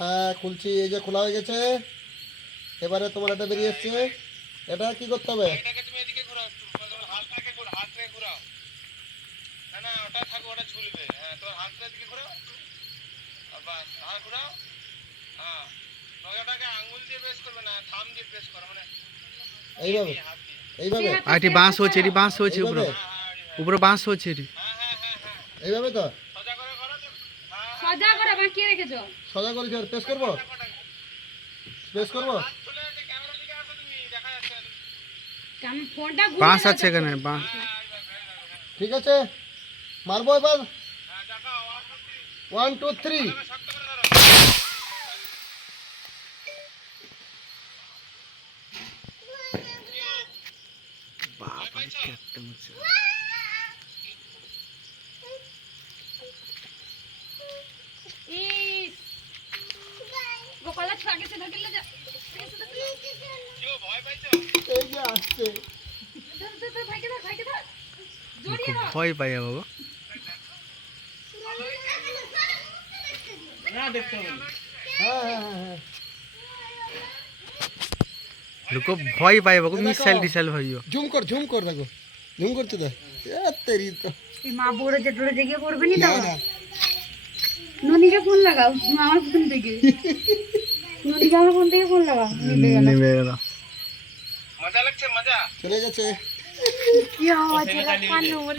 হ্যাঁ খুলছি, এই যে খোলা হয়ে গেছে। এবারে তোমার এটা বেরিয়ে এসছে, এটা কি করতে হবে? এইভাবে এইভাবে আর এটি বাঁশ হচ্ছে, এটি বাঁশ হচ্ছে উপরে, এইভাবে উপরে বাঁশ হচ্ছে এটি। এইভাবে তো সোজা করে বাঁকিয়ে রেখেছো। সোজা করেছি, আর প্রেস করবো, প্রেস করবো। আমি ফোনটা বাঁশ আছে এখানে, বাঁশ। ঠিক আছে, মারবো এবার। 1 2 3। বাবা ক্যাপ্টেন হচ্ছে। ইস গোপালা ছাগে সে ঢাকিলে যা এই যে আসছে, থাকে দাও খুব জড়িয়ে দাও। ভয় পাই বাবা। হ্যাঁ হ্যাঁ হ্যাঁ হ্যাঁ। লোক ভয় পাই বাবা, মিসাইল টিসাইল হইও। ঝুম কর দেখো, ঝুম করতে দে। তেরি তো এই মা বড় জেঠুরে জেগে পড়বে নি না তো। না, ননিকে ফোন লাগাও, আমার ফোন থেকে। ননিকে আমার ফোন থেকে ফোন লাগাও। নেমে গেল। চলে গেছে। কি আওয়াজ হলো কান